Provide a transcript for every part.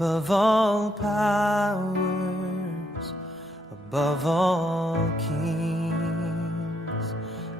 above all powers, above all kings,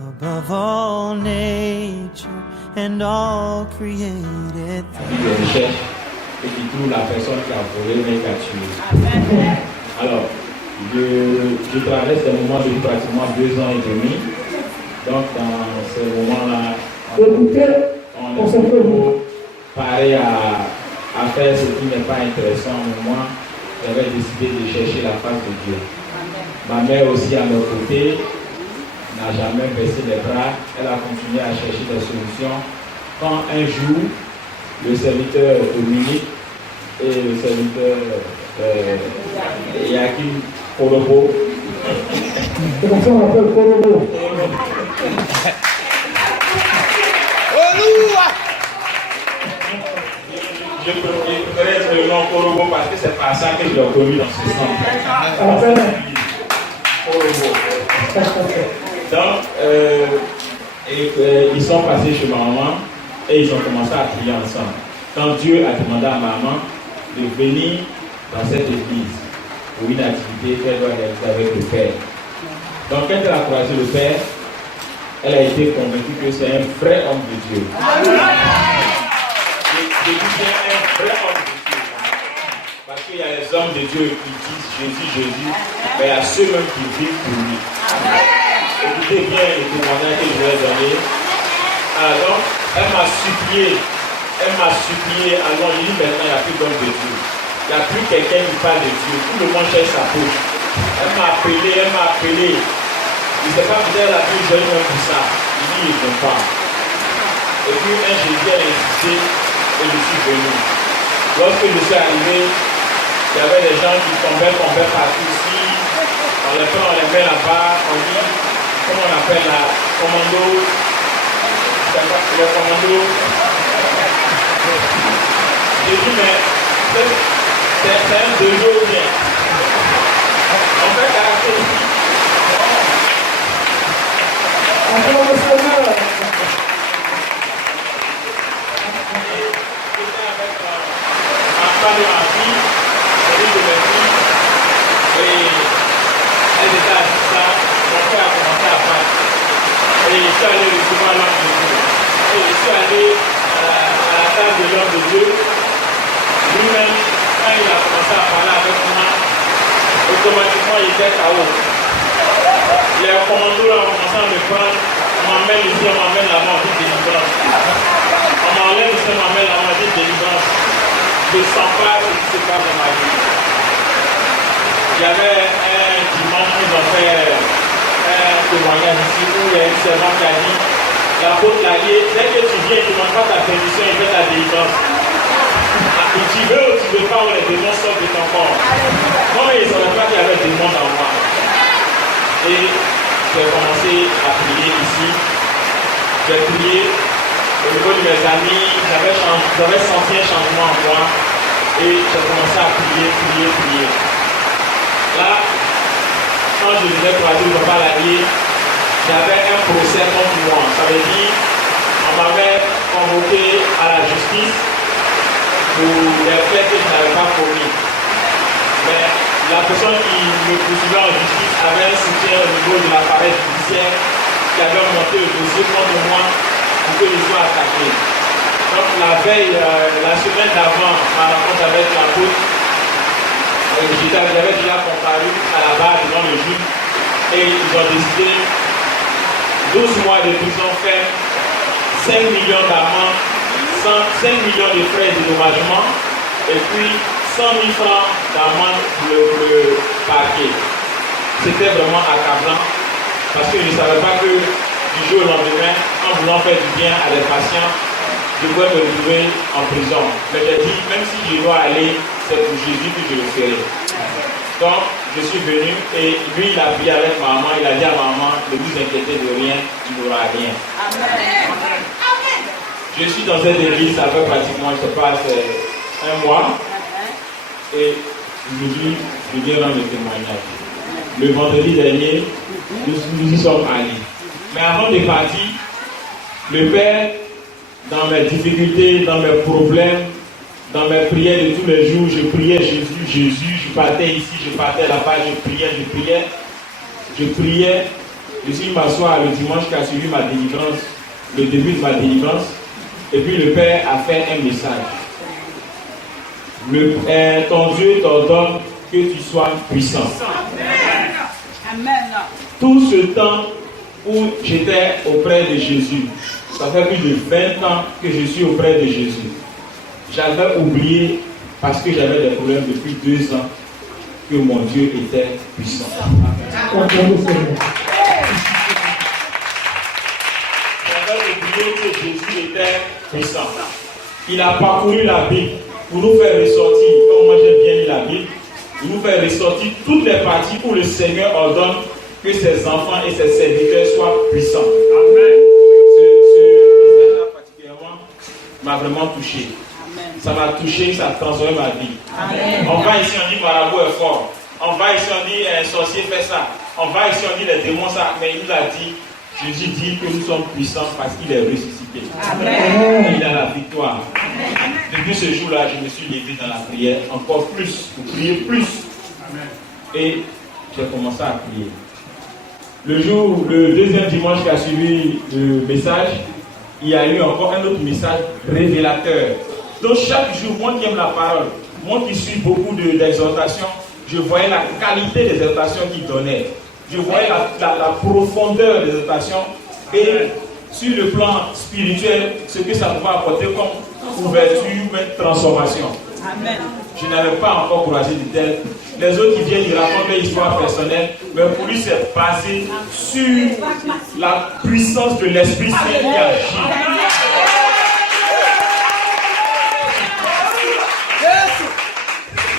above all nature and all created things. Et qui trouve la personne qui a volé mais qui a tué. Alors, je traverse des moments de pratiquement 2 ans et demi. Donc, dans ces moments-là, on est plutôt pareil à faire ce qui n'est pas intéressant. Mais moi, j'avais décidé de chercher la face de Dieu. Ma mère aussi, à mes côtés, n'a jamais baissé les bras. Elle a continué à chercher des solutions. Quand un jour, le serviteur Dominique et le serviteur Yakim Korobo. C'est comme ça qu'on appelle Korobo. Je préférais être le nom Korobo parce que c'est par ça que je l'ai connu dans ce sens. Korobo. Donc, ils sont passés chez ma maman et ils ont commencé à prier ensemble. Quand Dieu a demandé à maman de venir dans cette église pour une activité qu'elle doit réaliser avec le Père. Donc, quand elle a croisé le Père, elle a été convaincue que c'est un vrai homme de Dieu. C'est un vrai homme de Dieu. Parce qu'il y a les hommes de Dieu qui disent Jésus, mais il y a ceux-mêmes qui vivent pour lui. Écoutez bien le témoignage que je vais donner. Alors, donc, elle m'a supplié, alors je dis maintenant, il n'y a plus d'homme de Dieu. Il n'y a plus quelqu'un qui parle de Dieu. Tout le monde cherche sa poche. Elle m'a appelé. Il ne sait pas, peut-être la plus jeune même pour ça. Il dit, il ne vont pas. Et puis, un jeudi, elle a insisté et je suis venu. Lorsque je suis arrivé, il y avait des gens qui tombaient partout ici. On les prend, on les met là-bas, on dit, comment on appelle la commando, le commando. J'ai dit, mais c'est un dojo ou bien. On fait caractéristique. Encore le Seigneur. J'étais avec ma femme et ma fille, une de mes filles, et elles étaient assises là, mon frère a commencé à parler. Et je suis allé recevoir l'homme de Dieu. Et je suis allé à la table de l'homme de Dieu. Lui-même, quand il a commencé à parler avec moi, automatiquement il était KO. Les commandos là ont commencé à me prendre, on m'emmène ici, on m'emmène là-bas, on dit délivrance. On m'enlève ici, on m'emmène là-bas, on dit délivrance. Je ne sens pas ce qui se passe dans ma vie. Il y avait un dimanche, ils ont fait un témoignage ici où il y a une servante qui a dit, l'apôtre l'a dit, dès que tu viens, tu ne demandes pas ta permission, il fait ta délivrance. Et tu veux ou tu ne veux pas où les démons sortent de ton corps. Moi, ils ne savaient pas qu'il y avait des démons dans moi. Et j'ai commencé à prier ici. J'ai prié au niveau de mes amis, j'avais senti un changement en moi. Et j'ai commencé à prier. Là, quand je venais croiser le papa Lalier, j'avais un procès contre moi. Ça veut dire, on m'avait convoqué à la justice pour les faits que je n'avais pas commis. Mais la personne qui me poursuivait en justice avait un soutien au niveau de l'appareil judiciaire qui avait monté le dossier contre moi pour que je sois attaqué. Donc la veille, la semaine d'avant, ma rencontre avec l'apôtre, j'avais déjà comparu à la barre devant le juge et ils ont décidé 12 mois de prison ferme, 5 millions d'amende, 5 millions de frais de dédommagement et puis 100 000 francs d'amende pour le parquet. C'était vraiment accablant parce que je ne savais pas que du jour au lendemain, en voulant faire du bien à des patients, je pouvais me retrouver en prison. Mais j'ai dit, même si je dois aller, c'est pour Jésus que je le ferai. Donc, je suis venu et lui, il a prié avec ma maman. Il a dit à ma maman, ne vous inquiétez de rien, il n'aura rien. Amen. Je suis dans cette église, ça fait pratiquement, je passe un mois. Et aujourd'hui, je viens rendre le témoignage. Le vendredi dernier, nous y sommes allés. Mais avant de partir, le Père, dans mes difficultés, dans mes problèmes, Dans mes prières de tous les jours, je priais Jésus, Jésus, je partais ici, je partais là-bas, je priais. Je suis m'asseoir le dimanche qui a suivi ma délivrance, le début de ma délivrance, et puis le Père a fait un message. Ton Dieu t'ordonne que tu sois puissant. Amen. Tout ce temps où j'étais auprès de Jésus, ça fait plus de 20 ans que je suis auprès de Jésus. J'avais oublié, parce que j'avais des problèmes depuis 2 ans, que mon Dieu était puissant. J'avais oublié que Jésus était puissant. Il a parcouru la Bible pour nous faire ressortir, comme moi j'aime bien lire la Bible, pour nous faire ressortir toutes les parties où le Seigneur ordonne que ses enfants et ses serviteurs soient puissants. Amen. Ce message-là particulièrement m'a vraiment touché. Amen. Ça m'a touché, ça a transformé ma vie. Amen. On va ici, on dit marabout est fort. On va ici, on dit un sorcier fait ça. On va ici, on dit les démons ça. Mais il nous a dit, Jésus dit que nous sommes puissants parce qu'il est ressuscité. Amen. Il a la victoire. Amen. Depuis ce jour-là, je me suis levé dans la prière encore plus, pour prier plus. Amen. Et j'ai commencé à prier. Le deuxième dimanche qui a suivi le message, il y a eu encore un autre message révélateur. Donc chaque jour, moi qui aime la parole, moi qui suis beaucoup d'exhortations, je voyais la qualité des exhortations qu'il donnait. Je voyais la profondeur des exhortations et sur le plan spirituel, ce que ça pouvait apporter comme ouverture, même transformation. Amen. Je n'avais pas encore croisé de tel. Les autres qui viennent, ils racontent leur histoire personnelle, mais pour lui, c'est basé sur la puissance de l'Esprit Saint qui agit.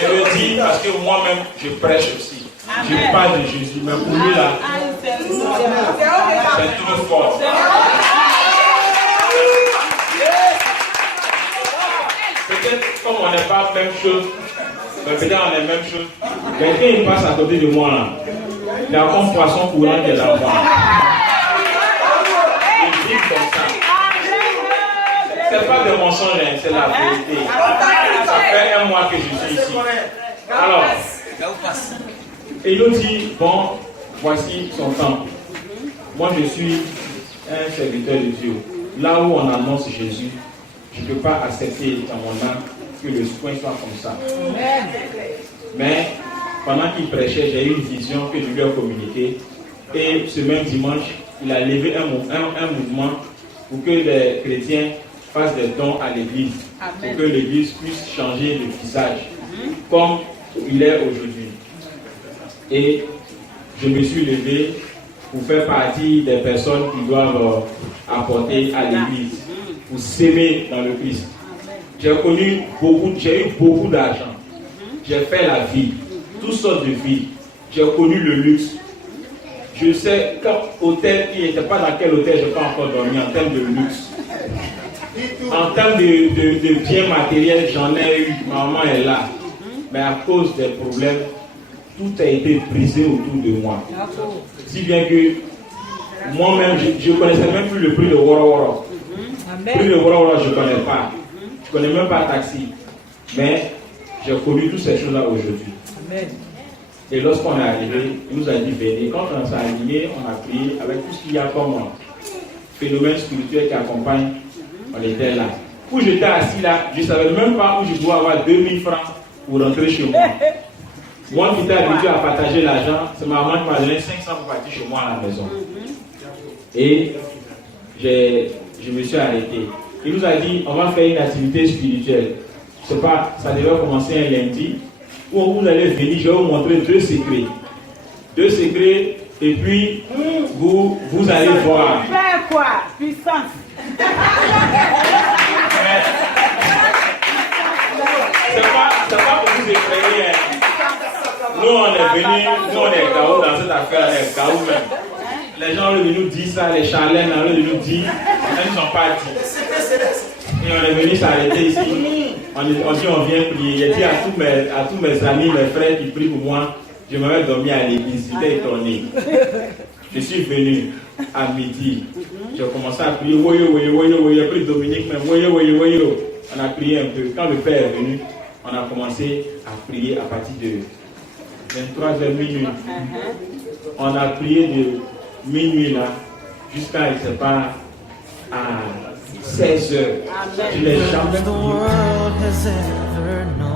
Je le dis parce que moi-même, je prêche aussi. Je parle de Jésus, mais pour lui, là, c'est trop fort. Peut-être comme on n'est pas la même chose, mais peut-être on est la même chose. Quelqu'un il passe à côté de moi là. Il y a comme poisson courant qui est là-bas. Il vit comme ça. C'est pas de mensonge, c'est la vérité. Ça fait 1 mois que je suis ici. Alors, et il nous dit, bon, voici son temps. Moi je suis un serviteur de Dieu. Là où on annonce Jésus, je ne peux pas accepter dans mon âme que le soin soit comme ça. Mais pendant qu'il prêchait, j'ai eu une vision que je lui ai communiquée. Et ce même dimanche, il a levé un mouvement pour que les chrétiens fassent des dons à l'église. Pour que l'église puisse changer de visage comme il est aujourd'hui. Et je me suis levé pour faire partie des personnes qui doivent apporter à l'église, pour s'aimer dans le Christ. J'ai eu beaucoup d'argent. J'ai fait la vie, toutes sortes de vies. J'ai connu le luxe. Je sais quel hôtel, il n'était pas dans quel hôtel je n'ai pas encore dormi en termes de luxe. En termes de biens matériels, j'en ai eu. Ma maman est là. Mais à cause des problèmes, tout a été brisé autour de moi. Si bien que moi-même, je ne connaissais même plus le prix de Wara Wara. Le prix de Wara Wara, je ne connais pas. Je ne connais même pas taxi. Mais j'ai connu toutes ces choses-là aujourd'hui. Et lorsqu'on est arrivé, il nous a dit venez. Quand on s'est aligné, on a prié avec tout ce qu'il y a comme phénomène spirituel qui accompagne. On était là. Où j'étais assis là, je ne savais même pas où je dois avoir 2000 francs pour rentrer chez moi. Moi qui étais habitué à partager l'argent, c'est ma maman qui m'a donné 500 pour partir chez moi à la maison. Et je me suis arrêté. Il nous a dit, on va faire une activité spirituelle. Je ne sais pas, ça devait commencer un lundi, où vous allez venir, je vais vous montrer 2 secrets. 2 secrets, et puis vous allez voir. Faire quoi? Puissance. C'est pas pour vous effrayer. Nous on est venus, nous on est KO dans cette affaire, on est KO même. Les gens ont nous dire ça, les chalets ont nous dire, ils ne sont pas dit. Et on est venu s'arrêter ici. On dit on vient prier. J'ai dit à tous mes amis, mes frères qui prient pour moi, je m'avais dormi à l'église, j'étais étonné. Je suis venu à midi. J'ai commencé à prier, woyo, woyo, woyo, woyo. J'ai pris Dominique, mais woyo, woyo, woyo. On a prié un peu. Quand le Père est venu, on a commencé à prier à partir de 23h minuit. On a prié de minuit là jusqu'à, je ne sais pas, à 16h. Je n'ai jamais the prié. world has ever known.